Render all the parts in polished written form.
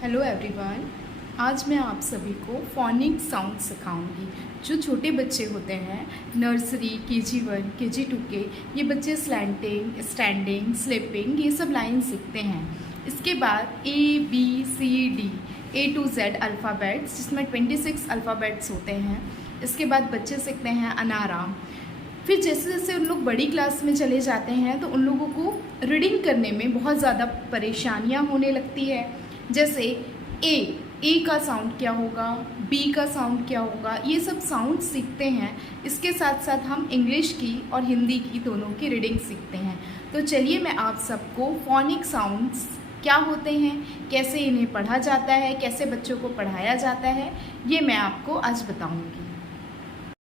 Hello everyone. आज मैं आप सभी को फोनिक साउंड सिखाऊंगी। जो छोटे बच्चे होते हैं नर्सरी KG1 KG2 के, ये बच्चे स्लैंटिंग, स्टैंडिंग, स्लिपिंग ये सब लाइन सीखते हैं। इसके बाद ABCD A to Z alphabets, जिसमें 26 अल्फ़ाबेट्स होते हैं। इसके बाद बच्चे सीखते हैं अनाराम। फिर जैसे जैसे उन लोग बड़ी क्लास में चले जाते हैं तो उन लोगों को रीडिंग करने में बहुत ज़्यादा परेशानियां होने लगती है। जैसे ए का साउंड क्या होगा, बी का साउंड क्या होगा, ये सब साउंड सीखते हैं। इसके साथ साथ हम इंग्लिश की और हिंदी की दोनों की रीडिंग सीखते हैं। तो चलिए मैं आप सबको फोनिक साउंड्स क्या होते हैं, कैसे इन्हें पढ़ा जाता है, कैसे बच्चों को पढ़ाया जाता है, ये मैं आपको आज बताऊंगी।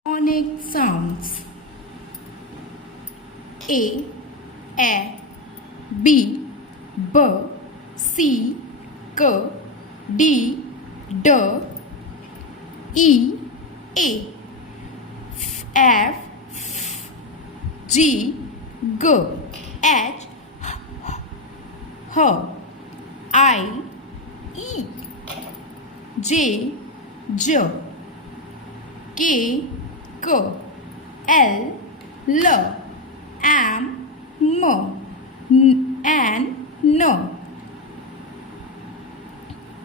फोनिक साउंड्स: ए बी ब सी क डी ड ई ए एफ जी ग एच ह आई ई जे ज के क एल ल एम म एन न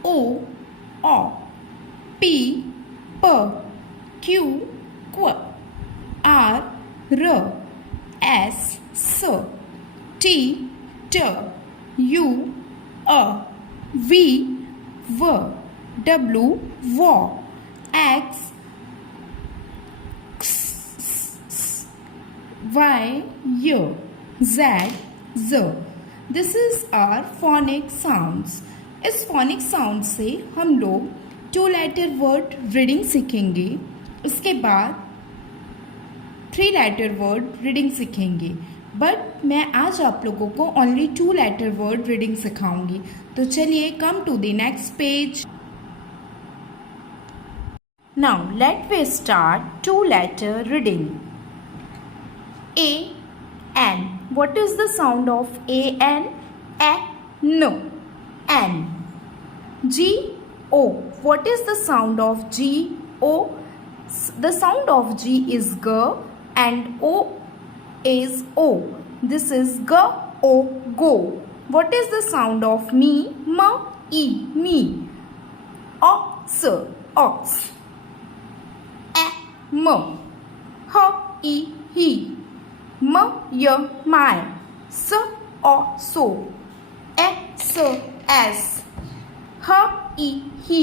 ओ ऑ पी प क्यू क्व आर र एस स टी ट यू अ वी व डब्ल्यू व x Y, Y, Z, Z. This is our phonic sounds. इस phonic sound से हम लोग 2 letter word reading सीखेंगे। उसके बाद 3 letter word reading सीखेंगे। बट मैं आज आप लोगों को only 2 letter word reading सिखाऊंगी। तो चलिए come to the next page. Now let me start 2 letter reading. A-N. What is the sound of A-N? A-N. N. G-O. What is the sound of G-O? The sound of G is G and O is O. This is G-O, go. What is the sound of me? M-E, me. Ox, ox. A-M. H-E, he. M, y, my. S, o, so. S, s. H, e, he.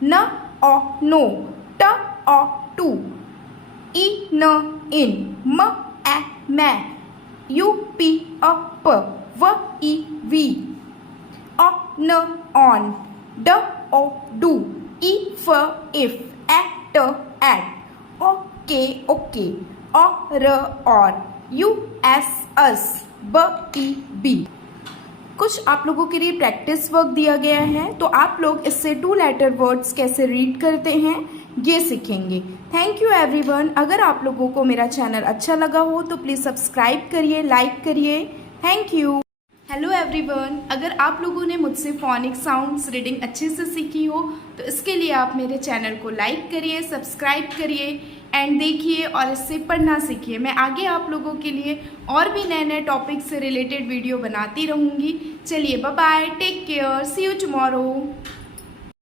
N, o, no. T, o, to. E, n, in. M, a, ma. U, p, a, p. V, e, v. O, n, on. D, o, do. E, f, if. A, t, at. O, okay. O, r, or. U, S, us. B, E, B. कुछ आप लोगों के लिए practice work दिया गया है, तो आप लोग इससे 2 लेटर वर्ड्स कैसे रीड करते हैं ये सीखेंगे। Thank you everyone. अगर आप लोगों को मेरा चैनल अच्छा लगा हो तो प्लीज़ सब्सक्राइब करिए, लाइक करिए। Thank you. Hello everyone. अगर आप लोगों ने मुझसे फोनिक साउंड्स रीडिंग अच्छे से सीखी हो तो इसके लिए आप मेरे चैनल को लाइक करिए, सब्सक्राइब करिए एंड देखिए और इससे पढ़ना सीखिए। मैं आगे आप लोगों के लिए और भी नए नए टॉपिक से रिलेटेड वीडियो बनाती रहूँगी। चलिए bye bye, take care, see you tomorrow.